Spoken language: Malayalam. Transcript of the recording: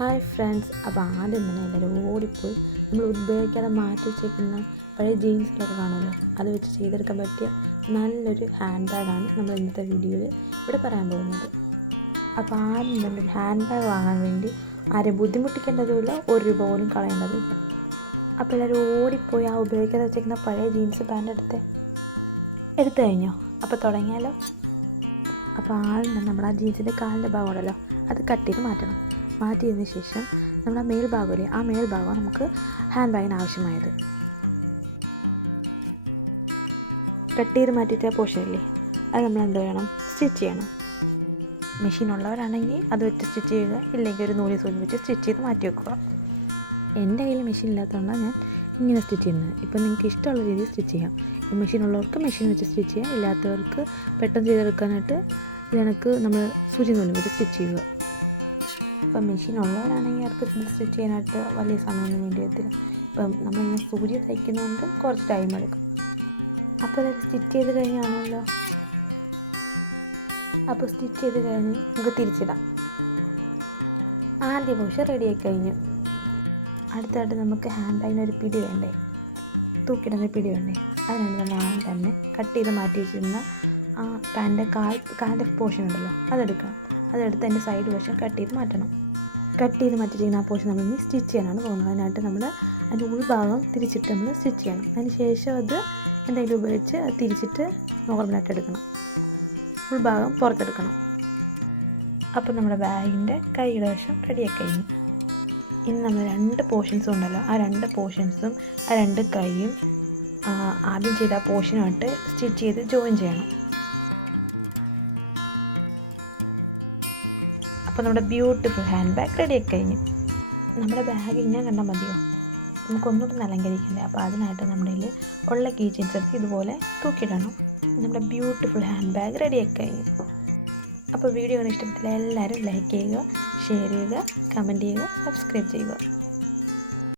Hi friends. അപ്പോൾ ആദ്യം തന്നെ എല്ലാവരും ഓടിപ്പോയി നമ്മൾ ഉപയോഗിക്കാതെ മാറ്റി വെച്ചേക്കുന്ന പഴയ ജീൻസുകളൊക്കെ കാണുമല്ലോ, അത് വെച്ച് ചെയ്തെടുക്കാൻ പറ്റിയ നല്ലൊരു ഹാൻഡ് ബാഗാണ് നമ്മൾ ഇന്നത്തെ വീഡിയോയിൽ ഇവിടെ പറയാൻ പോകുന്നത്. അപ്പോൾ ആദ്യം തന്നെ ഒരു ഹാൻഡ് ബാഗ് വാങ്ങാൻ വേണ്ടി ആരെയും ബുദ്ധിമുട്ടിക്കേണ്ടതുമില്ല, ഒരു രൂപ പോലും കളയേണ്ടതുമില്ല. അപ്പോൾ എല്ലാവരും ഓടിപ്പോയി ആ ഉപയോഗിക്കാതെ വെച്ചേക്കുന്ന പഴയ ജീൻസ് പാൻ്റ് എടുത്തു കഴിഞ്ഞോ? അപ്പോൾ തുടങ്ങിയാലോ. അപ്പോൾ ആദ്യം തന്നെ നമ്മൾ ആ ജീൻസിൻ്റെ കാലിൻ്റെ ഭാഗമുണ്ടല്ലോ, അത് കട്ട് ചെയ്ത് മാറ്റിയതിന് ശേഷം നമ്മൾ ആ മേൽഭാഗമില്ലേ, ആ മേൽഭാഗം നമുക്ക് ഹാൻഡ് ബാഗിന് ആവശ്യമായത് കട്ട് ചെയ്ത് മാറ്റിയിട്ട് ആ പോർഷനില്ലേ, അത് നമ്മൾ എന്ത് ചെയ്യണം, സ്റ്റിച്ച് ചെയ്യണം. മെഷീൻ ഉള്ളവരാണെങ്കിൽ അത് വെച്ച് സ്റ്റിച്ച് ചെയ്യുക, ഇല്ലെങ്കിൽ ഒരു നൂല് സൂചി വെച്ച് സ്റ്റിച്ച് ചെയ്ത് മാറ്റി വെക്കുക. എൻ്റെ കയ്യിൽ മെഷീൻ ഇല്ലാത്തതുകൊണ്ടാണ് ഞാൻ ഇങ്ങനെ സ്റ്റിച്ച് ചെയ്യുന്നത്. ഇപ്പം നിങ്ങൾക്ക് ഇഷ്ടമുള്ള രീതിയിൽ സ്റ്റിച്ച് ചെയ്യാം. മെഷീൻ ഉള്ളവർക്ക് മെഷീൻ വെച്ച് സ്റ്റിച്ച് ചെയ്യാം, ഇല്ലാത്തവർക്ക് പെട്ടെന്ന് ചെയ്തെടുക്കാനായിട്ട് ഇതിനക്ക് നമ്മൾ സൂചി നൂലും വെച്ച് സ്റ്റിച്ച് ചെയ്യുക. ഇപ്പം മെഷീൻ ഉള്ളവരാണെങ്കിൽ അവർക്ക് സ്റ്റിച്ച് ചെയ്യാനായിട്ട് വലിയ സമയമൊന്നും വേണ്ടി വരത്തില്ല. ഇപ്പം നമ്മളിങ്ങനെ സൂചി തയ്ക്കുന്നതുകൊണ്ട് കുറച്ച് ടൈം എടുക്കും. അപ്പോൾ അതൊക്കെ സ്റ്റിച്ച് ചെയ്ത് കഴിഞ്ഞാണല്ലോ. അപ്പോൾ സ്റ്റിച്ച് ചെയ്ത് കഴിഞ്ഞ് നമുക്ക് തിരിച്ചിടാം. ആദ്യ പോർഷൻ റെഡിയായി കഴിഞ്ഞു. അടുത്തായിട്ട് നമുക്ക് ഹാൻഡ് ബാഗിനൊരു പിടി വേണ്ടേ, തൂക്കിടുന്ന പിടി വേണ്ടേ. അതിനാണ് നമ്മൾ ആദ്യം തന്നെ കട്ട് ചെയ്ത് മാറ്റി വെച്ചിരുന്ന ആ പാൻ്റെ കാലിൻ്റെ പോർഷൻ ഉണ്ടല്ലോ, അതെടുക്കണം. അതെടുത്ത് അതിൻ്റെ സൈഡ് വശം കട്ട് ചെയ്ത് മാറ്റണം. കട്ട് ചെയ്ത് മാറ്റിയിരിക്കുന്ന ആ പോർഷൻ നമ്മൾ ഇനി സ്റ്റിച്ച് ചെയ്യാനാണ് പോകുന്നത്. അതിനായിട്ട് നമ്മൾ അതിൻ്റെ ഉൾഭാഗം തിരിച്ചിട്ട് നമ്മൾ സ്റ്റിച്ച് ചെയ്യണം. അതിന് ശേഷം അത് എന്തെങ്കിലും ഉപയോഗിച്ച് അത് തിരിച്ചിട്ട് നോർമലായിട്ട് എടുക്കണം. ഉൾഭാഗം പുറത്തെടുക്കണം. അപ്പോൾ നമ്മുടെ ബാഗിൻ്റെ കൈയുടെ വശം റെഡിയാക്കി കഴിഞ്ഞു. ഇനി നമ്മൾ രണ്ട് പോർഷൻസും ഉണ്ടല്ലോ, ആ രണ്ട് പോർഷൻസും ആ രണ്ട് കൈയും ആദ്യം ചെയ്ത ആ പോർഷനുമായിട്ട് സ്റ്റിച്ച് ചെയ്ത് ജോയിൻ ചെയ്യണം. അപ്പോൾ നമ്മുടെ ബ്യൂട്ടിഫുൾ ഹാൻഡ് ബാഗ് റെഡിയാക്കി കഴിഞ്ഞു. നമ്മുടെ ബാഗ് ഇങ്ങനെ കണ്ടാൽ മതിയോ, നമുക്കൊന്നുകൂടി അലങ്കരിക്കണ്ടേ. അപ്പോൾ അതിനായിട്ട് നമ്മുടെ കയ്യിൽ ഉള്ള കീ ചെയിൻസ് എടുത്ത് ഇതുപോലെ തൂക്കിയിടണം. നമ്മുടെ ബ്യൂട്ടിഫുൾ ഹാൻഡ് ബാഗ് റെഡിയാക്കി കഴിഞ്ഞു. അപ്പോൾ വീഡിയോ ഇഷ്ടപ്പെട്ടില്ല എല്ലാവരും ലൈക്ക് ചെയ്യുക, ഷെയർ ചെയ്യുക, കമൻറ്റ് ചെയ്യുക, സബ്സ്ക്രൈബ് ചെയ്യുക.